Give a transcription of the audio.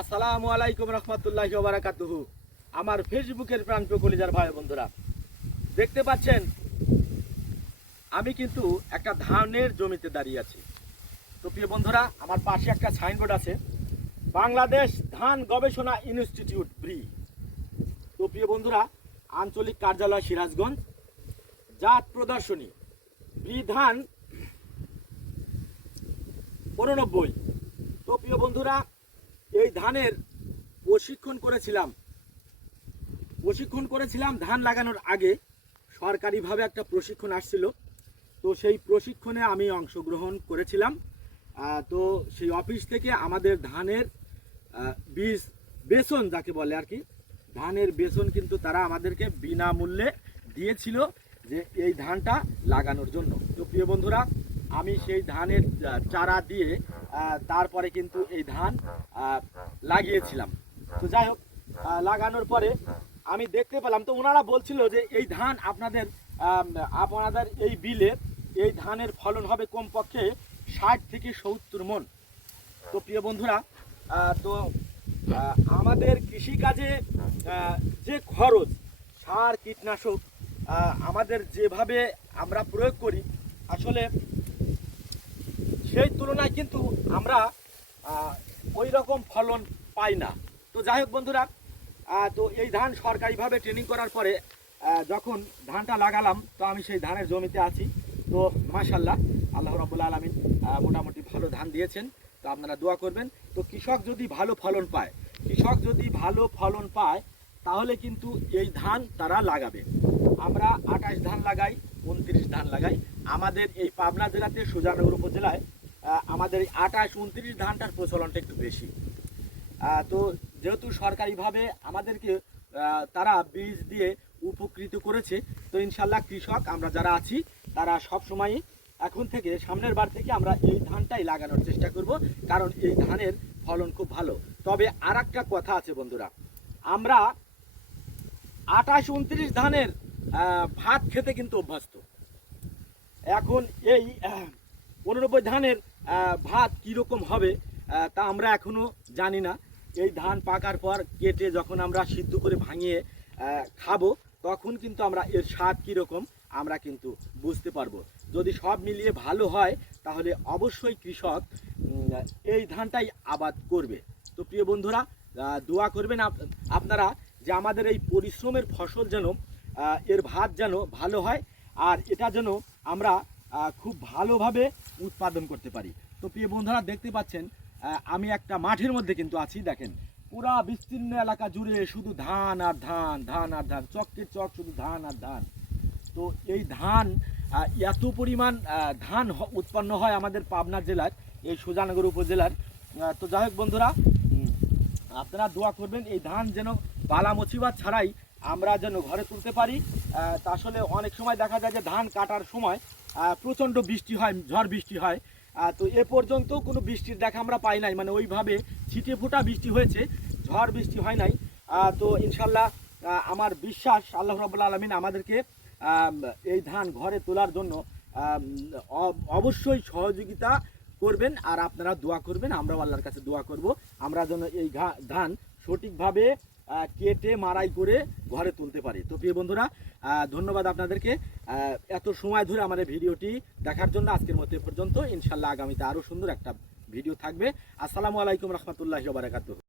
আসসালামু আলাইকুম রহমতুল্লাহি ওয়া বারাকাতুহু। আমার ফেসবুকের প্রাণপ্রিয় কলিজার ভাই বন্ধুরা, দেখতে পাচ্ছেন আমি কিন্তু একটা ধানের জমিতে দাঁড়িয়ে আছি। তো প্রিয় বন্ধুরা, আমার পাশে একটা সাইনবোর্ড আছে, বাংলাদেশ ধান গবেষণা ইনস্টিটিউট ব্রি। তো প্রিয় বন্ধুরা, আঞ্চলিক কার্যালয় সিরাজগঞ্জ, জাত প্রদর্শনী ব্রি ধান 89। তো প্রিয় বন্ধুরা, এই ধানের প্রশিক্ষণ করেছিলাম ধান লাগানোর আগে। সরকারিভাবে একটা প্রশিক্ষণ আসছিল, তো সেই প্রশিক্ষণে আমি অংশগ্রহণ করেছিলাম। তো সেই অফিস থেকে আমাদের ধানের বীজ বেসন যাকে বলে আর কি, ধানের বেসন কিন্তু তারা আমাদেরকে বিনামূল্যে দিয়েছিল যে এই ধানটা লাগানোর জন্য। তো প্রিয় বন্ধুরা, আমি সেই ধানের চারা দিয়ে তারপরে কিন্তু এই ধান লাগিয়েছিলাম। তো যাই হোক, লাগানোর পরে আমি দেখতে পেলাম, তো ওনারা বলছিল যে এই ধান আপনাদের এই বিলে এই ধানের ফলন হবে কমপক্ষে 60 থেকে 70 মণ। তো প্রিয় বন্ধুরা, তো আমাদের কৃষিকাজে যে খরচ, সার কীটনাশক আমাদের যেভাবে আমরা প্রয়োগ করি, আসলে সেই তুলনায় কিন্তু আমরা ওই রকম ফলন পাই না। তো যাই হোক বন্ধুরা, তো এই ধান সরকারিভাবে ট্রেনিং করার পরে যখন ধানটা লাগালাম, তো আমি সেই ধানের জমিতে আছি। তো মাশাআল্লাহ, আল্লাহ রাব্বুল আলামিন মোটামুটি ভালো ধান দিয়েছেন। তো আপনারা দোয়া করবেন। তো কৃষক যদি ভালো ফলন পায় তাহলে কিন্তু এই ধান তারা লাগাবে। আমরা 28 ধান লাগাই, 29 ধান লাগাই। আমাদের এই পাবনা জেলাতে, সুজানগর উপজেলায় আমাদের এই 28, 29 ধানটার প্রচলনটা একটু বেশি। তো যেহেতু সরকারিভাবে আমাদেরকে তারা বীজ দিয়ে উপকৃত করেছে, তো ইনশাল্লাহ কৃষক আমরা যারা আছি তারা সব সময় এখন থেকে, সামনের বার থেকে আমরা এই ধানটাই লাগানোর চেষ্টা করব, কারণ এই ধানের ফলন খুব ভালো। তবে আর একটা কথা আছে বন্ধুরা, আমরা 28, 29 ধানের ভাত খেতে কিন্তু অভ্যস্ত। এখন এই 89 ধানের ভাত কীরকম হবে তা আমরা এখনও জানি না। এই ধান পাকার পর কেটে যখন আমরা সিদ্ধ করে ভাঙিয়ে খাবো, তখন কিন্তু আমরা এর স্বাদ কীরকম আমরা কিন্তু বুঝতে পারবো। যদি সব মিলিয়ে ভালো হয় তাহলে অবশ্যই কৃষক এই ধানটাই আবাদ করবে। তো প্রিয় বন্ধুরা, দোয়া করবেন আপনারা যে আমাদের এই পরিশ্রমের ফসল যেন, এর ভাত যেন ভালো হয়, আর এটা যেন আমরা খুব ভালোভাবে উৎপাদন করতে পারি। তো প্রিয় বন্ধুরা, দেখতে পাচ্ছেন আমি একটা মাঠের মধ্যে কিন্তু আছি। দেখেন, পুরা বিস্তীর্ণ এলাকা জুড়ে শুধু ধান আর ধান, ধান আর ধান, চকের চক শুধু ধান আর ধান। তো এই ধান, এত পরিমাণ ধান উৎপন্ন হয় আমাদের পাবনা জেলার এই সুজানগর উপজেলার। তো যাই হোক বন্ধুরা, আপনারা দোয়া করবেন এই ধান যেন বালা মুসিবত ছাড়াই আমরা যেন ঘরে তুলতে পারি। তা আসলে অনেক সময় দেখা যায় যে ধান কাটার সময় প্রচণ্ড বৃষ্টি হয়, ঝড় বৃষ্টি হয়। তো এ পর্যন্ত কোনো বৃষ্টির দেখা আমরা পাই নাই, মানে ওইভাবে ছিটে ফোঁটা বৃষ্টি হয়েছে, ঝড় বৃষ্টি হয় নাই। তো ইনশাল্লাহ আমার বিশ্বাস আল্লাহ রাব্বুল আলামিন আমাদেরকে এই ধান ঘরে তোলার জন্য অবশ্যই সহযোগিতা করবেন। আর আপনারা দোয়া করবেন, আমরাও আল্লাহর কাছে দোয়া করব আমরা যেন এই ধান সঠিকভাবে কেটে মাড়াই করে ঘরে তুলতে পারি। তো প্রিয় বন্ধুরা, ধন্যবাদ আপনাদেরকে এত সময় ধরে আমার এই ভিডিওটি দেখার জন্য। আজকের মতো এ পর্যন্ত। ইনশাল্লাহ আগামীতে আরও সুন্দর একটা ভিডিও থাকবে। আসসালামু আলাইকুম রহমতুল্লাহি ওয়া বারাকাতুহু।